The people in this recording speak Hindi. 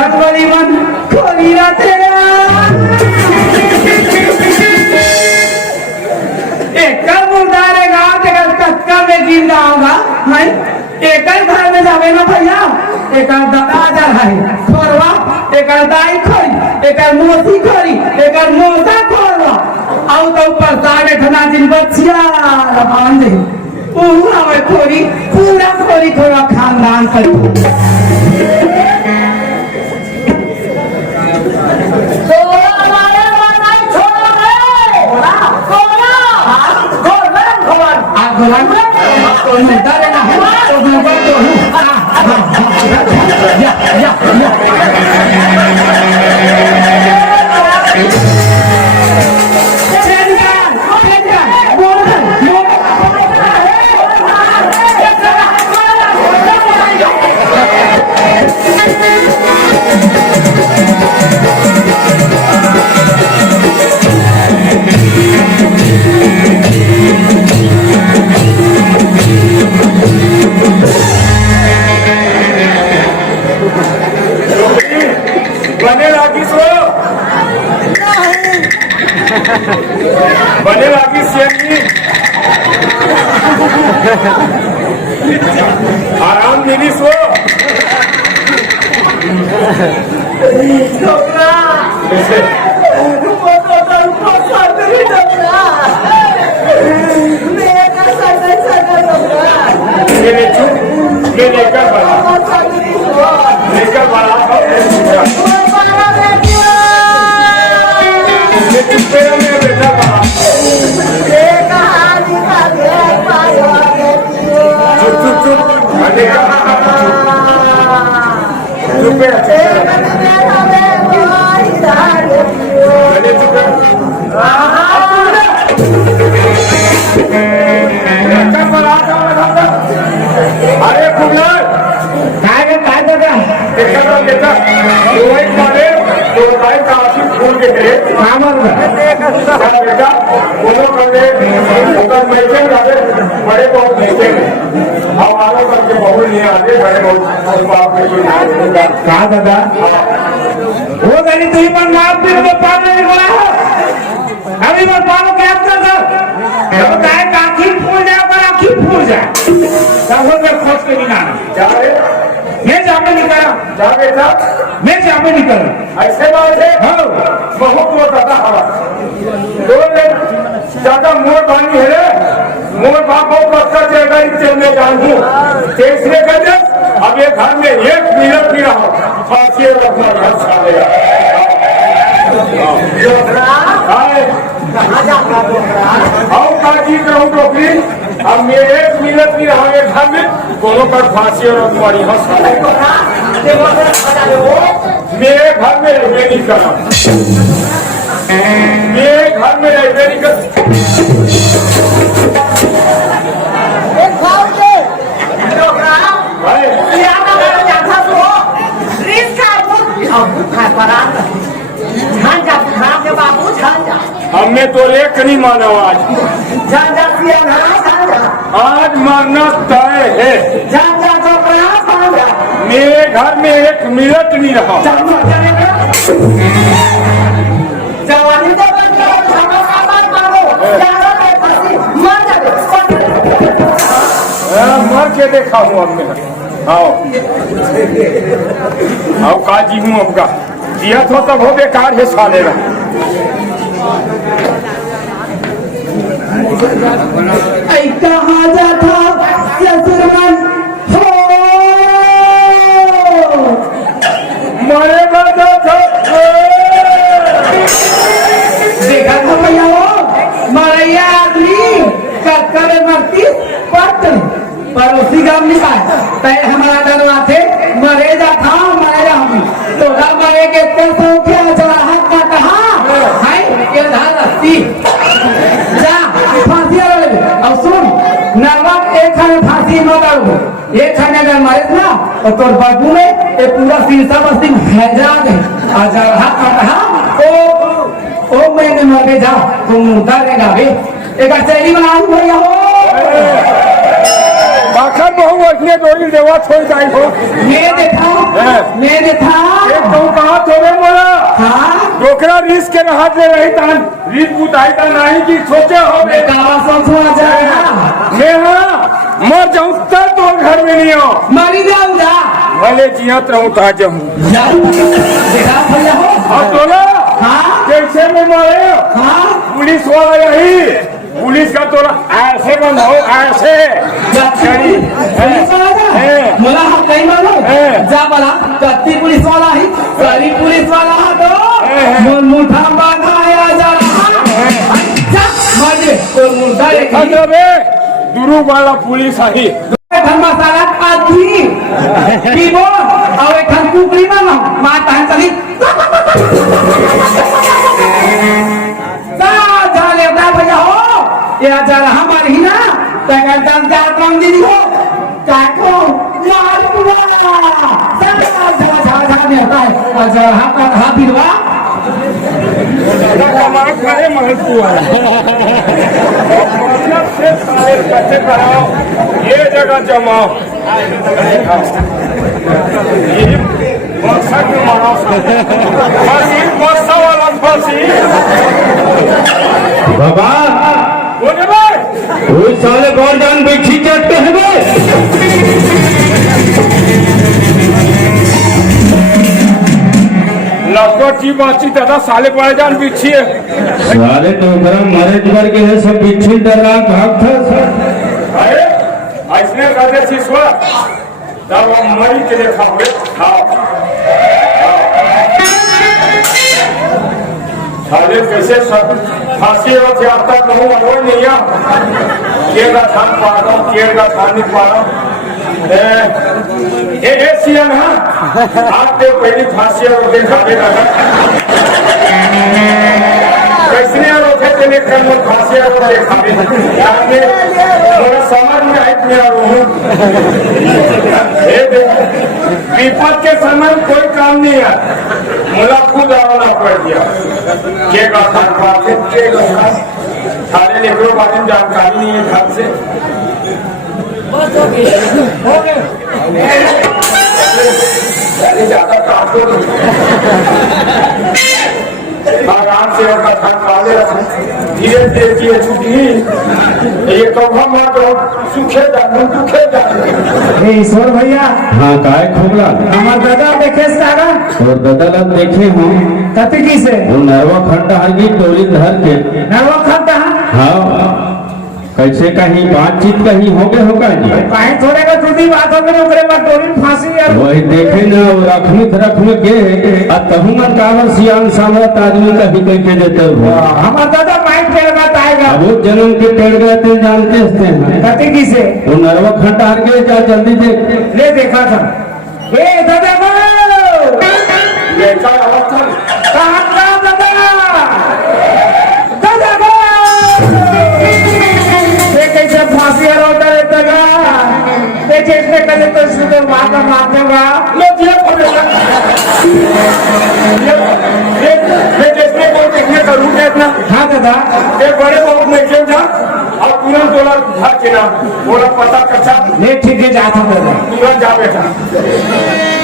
रंगोली मन खोली ना तेरा एक मुर्दारे गाँव के कक्का में गिर जाऊंगा मैं एक घर में जावे ना भैया एक दादा है खोरवा एक दाई खोरी एक मोसी खोरी एक मोसा खोरवा आओ तो ऊपर सागे ठना जिन बच्चिया रमान दे पूरा में खोरी खोरा खानदान करी बने लागी सेठी आराम मिली सो लेकर बड़ा अरे फूल के बड़े बहुत हमारा करके बहुत नहीं आते बड़े बहुत कहा दादा वो गरी तुम पर नाम भी तो पाने नहीं बोला हो अभी मैं पानो क्या करता जब चाहे काखी फूल जाए पर आखी फूल जाए तब वो खोज के बिना जा रहे मैं जामे निकला जा बेटा मैं जामे निकला ऐसे बात है हाँ बहुत वो दादा हवा दो ज्यादा मोर पानी है रे मोर बाप पक्का जाएगा इससे मैं जानू तीसरे गज अब ये घर में एक मिनट भी रहा फांसी रखना घर सालेगा आओ काजी कहूँ टोकरी अब मैं एक मिनट भी रहा ये घर में दोनों पर फांसी और तुम्हारी हंस मेरे घर में रहने नहीं करा मेरे घर में रहने नहीं कर हमने तो एक नहीं माना आज मारना तय है मेरे घर में एक मिनट नहीं रहा मर के देखा हूँ अब मैं आओ काजी हूँ अब का दिया तो तब हो बेकार है सालेगा कहा जाता ससुरमन हो मरेगा देखा था भैया वो मरैया आदमी कक्कर मरती पर उसी गाँव में पाए हमारा डरवा थे मरेगा था मरेगा हम तो मरे के क्या चला हाथ का कहा है रस्सी जा फांसी और सुन नरवा एक खाने फांसी न डालो एक खाने अगर मारे ना तो तोर बाबू में ये पूरा शीशा बस्ती हैजा दे और जब हाथ का कहा ओ मैंने मर जा तुम मुर्दा रहेगा बे एक चैली बना भैया हो बाखर बहु उसने दोरी देवा छोड़ जाई हो मैं देखा एक तो थोड़े मोला हाँ डोकरा रीस के हाथ ले रही था रीस बुताई था नहीं कि सोचे हो काला सोचो आ जाएगा मैं हाँ मर जाऊं तब तो घर में नहीं हो मरी जाऊंगा भले जियत रहूं ताज हूँ देखा भैया हो अब तोला हाँ कैसे में मरे हाँ पुलिस वाला यही पुलिस का तोला ऐसे बंद हो ऐसे पुलिस वाला था है। मला हा काही मानो है। जा मला कत्ती पुलिस वाला ही सारी पुलिस वाला हा तो मन मुठा बांधाया जा रहा जा माजे कोण मुठा रे अरे दुरू वाला पुलिस आई धर्मशाला आधी की बोल और एक हम कुकरी में ना माता है चली जा लेता भैया हो या जरा हमारी ही ना तक डांस जा काम दी हो काको यार पूरा जा देता है और जरा हाथ दिलवा हमारा करे महत्व वाला मतलब से सारे पैसे कराओ ये जगह जमाओ ये बक्सा के मारो फांसी बक्सा वाला फांसी बाबा बोले भाई कोई साले गर्दन बिछी चढ़ते हैं बे लखपत जी बाची दादा साले पड़े जान पीछे साले तो गरम मरे करके है सब बिछी डरा भाग था अरे ऐसने कहते शिशवा तब हम मरी के लिए खाओगे खाओ साले कैसे सब फांसी होते अब तक कहूँ वो नहीं है केर का थान पा रहा हूँ केर का थान नहीं पा रहा हूँ ये सीएम है आपने पहली फांसी होते खाने लगा कैसने रोके तेने कर्म फांसी होते खाने आपने मेरा समाज में आयत में आऊँ विपद के समय कोई काम नहीं है मुला खुद आना पड़ गया के का सारे लेकरों बारे में जानकारी नहीं है घर से ज्यादा काम तो आराम से उनका धन पाले धीरे धीरे की छुट्टी ये तो हम सुखे जाए दुखे जाए ईश्वर भैया हाँ काय खोगला हमार दादा देखे सारा और ददलत देखे हूँ कति की से वो नरवा खट्टा हर की टोली धर के नरवा खाता हाँ कैसे कहीं बातचीत कहीं हो गए होगा जी काहे थोड़े का तुदी बात हो गई ओकरे बाद टोली फांसी यार वही देखे ना वो रखने के तहु मन कावर सियान सामत आदमी का भी कह के देते हो हमार दादा माइक पे बताएगा अब वो जन्म के पेड़ गए थे जानते हैं कति की से वो नरवा खट्टा हर के जा जल्दी देख ले देखा था ए दादा गो लेकर आवाज था कहां का दादा दादा गो ये कैसे फांसी यार होता रहता गा ये चेष्टा करे तो सुबह माता मारते गा लो दिया मैं जिसने को देखने करूँ इतना हाँ दादा एक बड़े बहुत में क्यों था और तुरंत बोला था कि ना बोला पता कच्चा ले ठीक है जाता दादा तुरंत जा बेटा